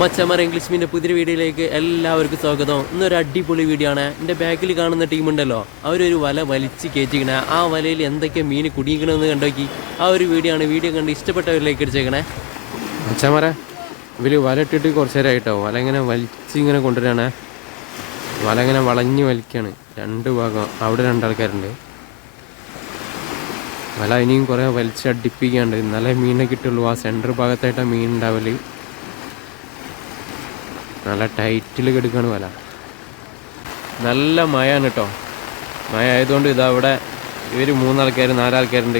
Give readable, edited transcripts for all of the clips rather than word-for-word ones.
മച്ചമർ English മീൻ്റെ പുതിയ വീഡിയോയിലേക്ക് എല്ലാവർക്കും സ്വാഗതം. ഇന്നൊരു അടിപൊളി വീഡിയോ ആണ്. എൻ്റെ ബാക്കിൽ കാണുന്ന ടീമുണ്ടല്ലോ, അവരൊരു വല വലിച്ച് കയറ്റിക്കണേ. ആ വലയിൽ എന്തൊക്കെ മീൻ കുടിക്കണമെന്ന് കണ്ടോക്കി. ആ ഒരു വീഡിയോ ആണ്. വീഡിയോ കണ്ട് ഇഷ്ടപ്പെട്ടവരിലേക്ക് അടിച്ചേക്കണേ. മച്ചമറ ഇവർ വല ഇട്ടിട്ട് കുറച്ച് നേരമായിട്ടോ. വല ഇങ്ങനെ വലിച്ചിങ്ങനെ കൊണ്ടുവരാണേ. വല ഇങ്ങനെ വളഞ്ഞ് വലിക്കുകയാണ് രണ്ട് ഭാഗം. അവിടെ രണ്ടാൾക്കാരുണ്ട്. വല ഇനിയും കുറേ വലിച്ചടിപ്പിക്കാണ്ട് നല്ല മീനെ കിട്ടുള്ളൂ. ആ സെൻറ്റർ ഭാഗത്തായിട്ടാണ് മീൻ ഉണ്ടാവല്. നല്ല ടൈറ്റിൽ കെടുക്കുകയാണ് വല. നല്ല മഴയാണ് കേട്ടോ. മഴ ആയതുകൊണ്ട് ഇതാ അവിടെ ഇവർ 3 ആൾക്കാർ 4 ആൾക്കാരുണ്ട്.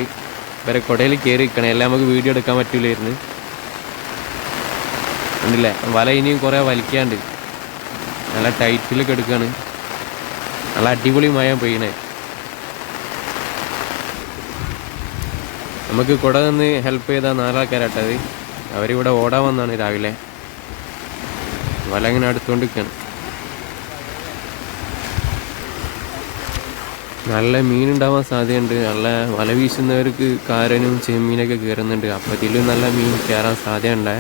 ഇവരെ കുടയിൽ കയറി നിൽക്കണേ. എല്ലാം നമുക്ക് വീഡിയോ എടുക്കാൻ പറ്റില്ലായിരുന്നു. ഉണ്ടല്ലേ, വല ഇനിയും കുറേ വലിക്കാണ്ട് നല്ല ടൈറ്റിൽ കെടുക്കുകയാണ്. നല്ല അടിപൊളി മഴ പെയ്യണേ. നമുക്ക് കുട നിന്ന് ഹെൽപ്പ് ചെയ്ത 4 ആൾക്കാരാട്ടത്. അവരിവിടെ ഓടാൻ വന്നാണ് രാവിലെ. വല ഇങ്ങനെ അടുത്തുകൊണ്ടിരിക്കുകയാണ്. നല്ല മീനുണ്ടാവാൻ സാധ്യതയുണ്ട്. നല്ല വല വീശുന്നവർക്ക് കാരനും ചെമ്മീനൊക്കെ കയറുന്നുണ്ട്. അപ്പോൾ ഇതിലും നല്ല മീൻ കയറാൻ സാധ്യതയുണ്ടേ.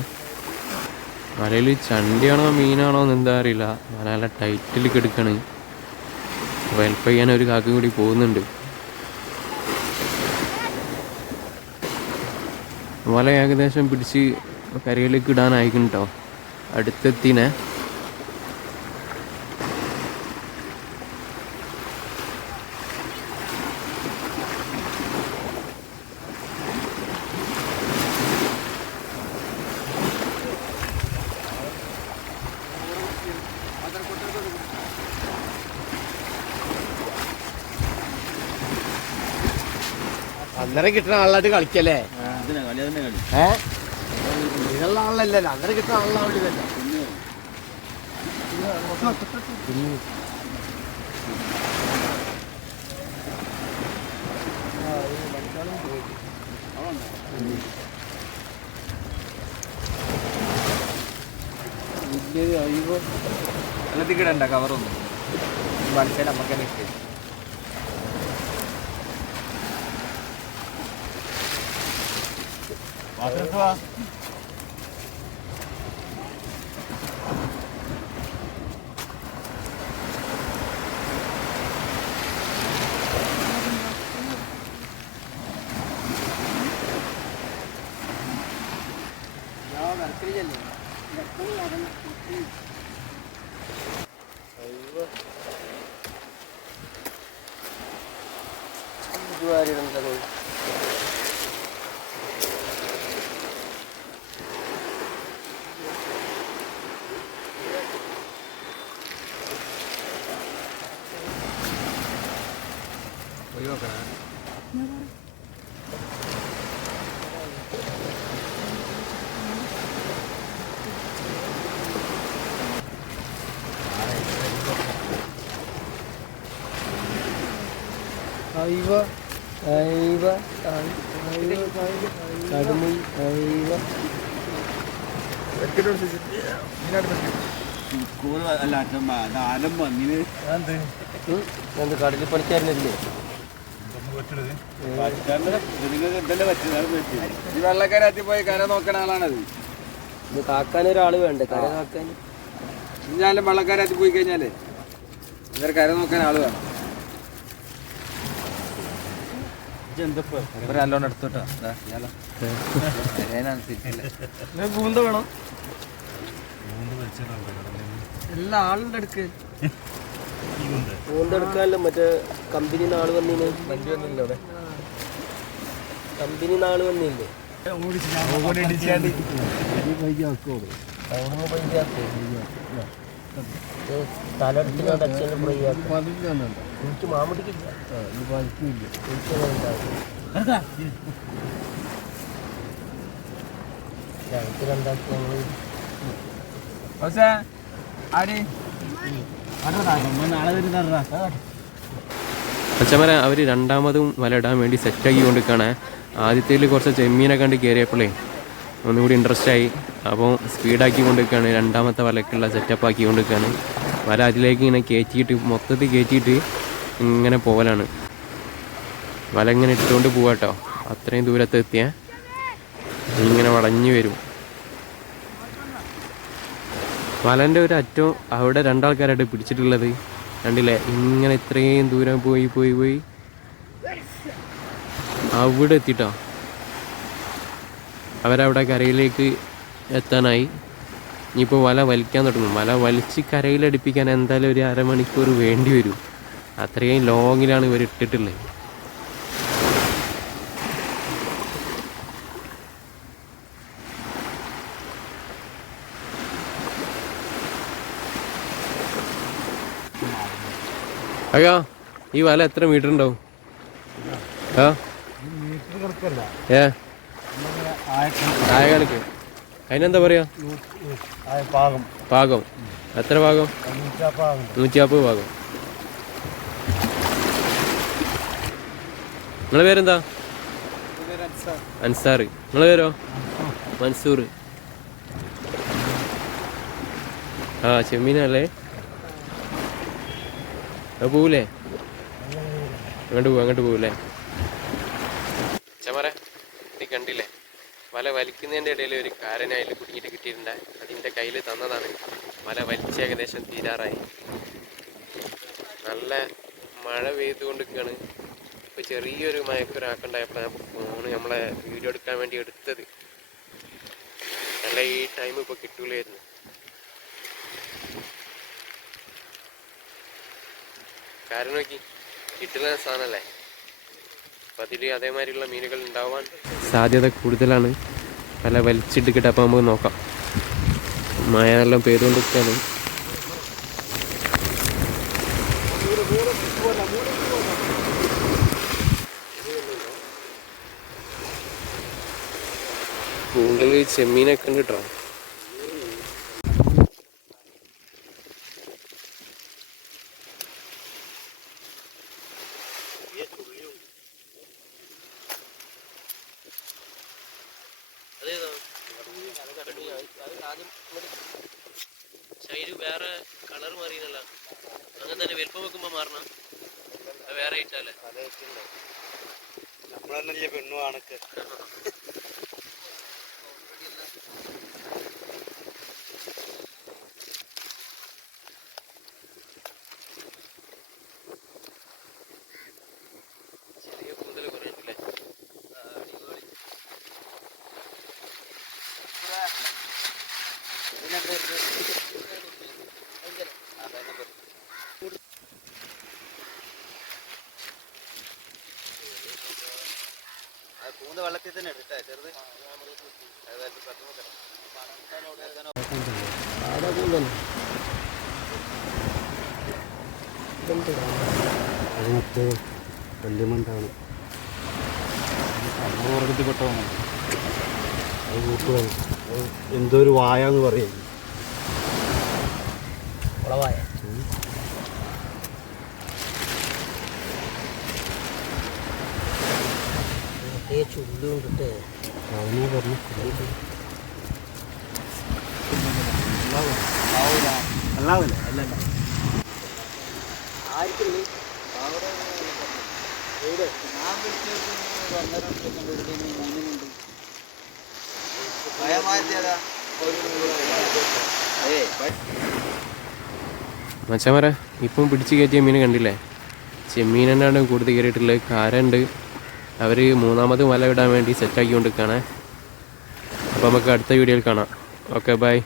വലയിൽ ചണ്ടിയാണോ മീനാണോ എന്ന് എന്താ അറിയില്ല. വല നല്ല ടൈറ്റിൽ കെടുക്കുകയാണ്. ഹെൽപ്പ് ചെയ്യാൻ ഒരു കാക്ക കൂടി പോകുന്നുണ്ട്. വല ഏകദേശം പിടിച്ച് കരയിലേക്ക് ഇടാനായിരിക്കും കേട്ടോ. അടുത്തെത്തിനെ. അന്നേരം കിട്ടുന്ന ആളായിട്ട് കളിക്കല്ലേ? ഇതിനുള്ള ആളല്ലല്ലോ. അന്നേരം കിട്ടുന്ന ആളാണ് ഇതല്ല. അല്ലത്തിക്കിടണ്ട കവറൊന്നും മനസ്സിലായി നമുക്ക് തന്നെ ഇഷ്ടം. കടലിൽ പണിക്കാരനല്ലേ ഈ വെള്ളക്കാരത്തി പോയി കര നോക്കണ ആളാണത്. ഇത് കാക്കാനൊരാള് വേണ്ടേ കര കാക്കാൻ? ഞാനും വെള്ളക്കാരത്തി പോയി കഴിഞ്ഞാലേ ഇവരെ കര നോക്കാൻ ആള് വേണം. നല്ലോണം എടുത്തോട്ടോ. കൂന്ത വേണം. എല്ലാ ആളുടെ അടുക്ക് കൂന്തെടുക്കാനല്ലോ. മറ്റേ കമ്പനി നാള് വന്നില്ലേ? വണ്ടി വന്നില്ലോ അവിടെ. കമ്പനി നാള് വന്നില്ലേ? തലടുത്ത് എനിക്ക് മാമടിക്കില്ല. രണ്ടാക്കി ഞങ്ങള് അച്ഛന്മാരെ അവർ രണ്ടാമതും വല ഇടാൻ വേണ്ടി സെറ്റാക്കി കൊണ്ടിരിക്കുകയാണ്. ആദ്യത്തേൽ കുറച്ച് ചെമ്മീനെ കണ്ട് കയറിയപ്പോഴേ ഒന്നുകൂടി ഇൻട്രസ്റ്റ് ആയി. അപ്പോൾ സ്പീഡാക്കി കൊണ്ടിരിക്കുകയാണ്. രണ്ടാമത്തെ വലക്കുള്ള സെറ്റപ്പ് ആക്കി കൊണ്ടിരിക്കുകയാണ്. വല അതിലേക്ക് ഇങ്ങനെ കയറ്റിയിട്ട് മൊത്തത്തിൽ കയറ്റിയിട്ട് ഇങ്ങനെ പോകലാണ്. വല ഇങ്ങനെ ഇട്ടുകൊണ്ട് പോവാട്ടോ. അത്രയും ദൂരത്ത് എത്തിയാൽ ഇങ്ങനെ വളഞ്ഞു വരും. വലൻ്റെ ഒരു അറ്റം അവിടെ രണ്ടാൾക്കാരായിട്ട് പിടിച്ചിട്ടുള്ളത് കണ്ടില്ലേ. ഇങ്ങനെ ഇത്രയും ദൂരം പോയി പോയി പോയി അവിടെ എത്തിട്ടോ. അവരവിടെ കരയിലേക്ക് എത്താനായി. ഇനിയിപ്പോൾ വല വലിക്കാൻ തുടങ്ങും. വല വലിച്ച് കരയിലടിപ്പിക്കാൻ എന്തായാലും ഒരു അരമണിക്കൂർ വേണ്ടി വരും. അത്രയും ലോങ്ങിലാണ് ഇവർ ഇട്ടിട്ടുള്ളത്. അയ്യോ, ഈ വല എത്ര മീറ്റർ ഉണ്ടാവും? ആ ആയകാലക്ക് അതിനെന്താ പറയാ? പാകം. എത്ര പാകം? 150 പാകം. നിങ്ങളെ പേരെന്താ? അൻസാർ. നിങ്ങളെ പേരോ? മൻസൂർ. ആ ചെമ്മീനല്ലേ? അത് പോവില്ലേ? അങ്ങോട്ട് പോവില്ലേ? ചമറ നീ കണ്ടില്ലേ, വല വലിക്കുന്നതിൻ്റെ ഇടയിൽ ഒരു കാരനെ അതിൽ കുടുങ്ങിയിട്ട് കിട്ടിയിട്ടുണ്ട്. അതിൻ്റെ കയ്യിൽ തന്നതാണ്. വല വലിച്ച് ഏകദേശം തീരാറായി. നല്ല മഴ പെയ്തുകൊണ്ടിരിക്കുകയാണ്. ഇപ്പോൾ ചെറിയൊരു മയക്കൊരാക്കുണ്ടായപ്പോഴാണ് ഫോണ് നമ്മളെ വീഡിയോ എടുക്കാൻ വേണ്ടി എടുത്തത്. നല്ല ഈ ടൈം ഇപ്പോൾ കിട്ടൂലായിരുന്നു. കാരണം നോക്കി കിട്ടുന്ന സാധനമല്ലേ, അപ്പം അതിൽ അതേമാതിരിയുള്ള മീനുകൾ ഉണ്ടാവാൻ സാധ്യത കൂടുതലാണ്. പല വലിച്ചിട്ടിട്ട് അപ്പം നമുക്ക് നോക്കാം. മഴ എല്ലാം പെയ്തുകൊണ്ടിരിക്കുകയാണ്. കൂടുതൽ ചെമ്മീനൊക്കെ ഉണ്ട് കേട്ടോ. വേറെ കളർ മാറിയല്ല, അങ്ങനെ തന്നെ വലുപ്പം വെക്കുമ്പോ മാറണം. വേറെ ഇട്ടല്ലേ നമ്മളെ പെണ്ണു ആണൊക്കെ. ചെറിയ കൂടുതൽ കുറഞ്ഞിട്ടില്ലേ? കൂന്ത വെള്ളത്തിൽ തന്നെ എടുത്താ ചെറുത്. അതിനകത്ത് വല്യമ്മണ്ടാണ്. പെട്ടതാണ്. അത് കൂട്ടുകയാണ്. എന്തോ ഒരു വായ എന്ന് പറയും. ചുള്ളുകൊണ്ടിട്ട് അവനെ പറഞ്ഞു അല്ലാവില്ല. അല്ലല്ല ആർക്കും മച്ചമര ഇപ്പം പിടിച്ച് കയറ്റിയ മീൻ കണ്ടില്ലേ? ചെമ്മീൻ തന്നെയാണ് കൂടുതൽ കയറിയിട്ടുള്ളത്. കാരുണ്ട്. അവർ മൂന്നാമത് വല ഇടാൻ വേണ്ടി സെറ്റാക്കി കൊണ്ടിരിക്കുകയാണ്. അപ്പോൾ നമുക്ക് അടുത്ത വീഡിയോയിൽ കാണാം. Okay, by.